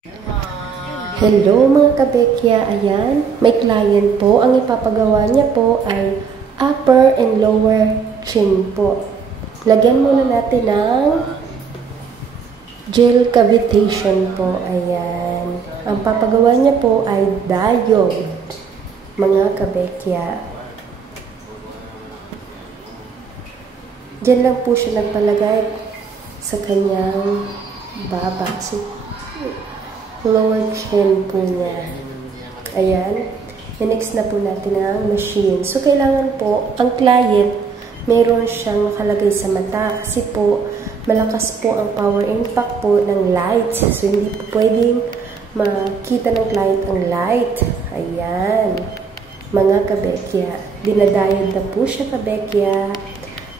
Hello mga kabekya, ayan, may client po. Ang ipapagawa niya po ay upper and lower chin po. Lagyan muna natin ng gel cavitation po, ayan. Ang papagawa niya po ay diode, mga kabekya. Diyan lang po siya nagpalagay sa kanyang baba. Lower chin po niya. Ayan. I-next na po natin ang machine. So, kailangan po, ang client, meron siyang nakalagay sa mata. Kasi po, malakas po ang power impact po ng light. So, hindi po pwedeng makita ng client ang light. Ayan. Mga kabekya. Dinadiode na po siya, kabekya.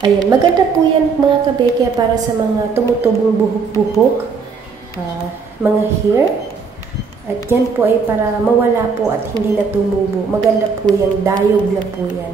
Ayan. Maganda po yan, mga kabekya, para sa mga tumutubong buhok-buhok. Mga hair. At yan po ay para mawala po at hindi na tumubo. Maganda po yan. Diode na po yan.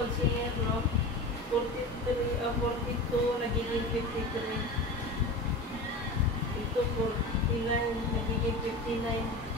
Pag-singer, no? 42, nagiging 53. Ito, 49, nagiging 59.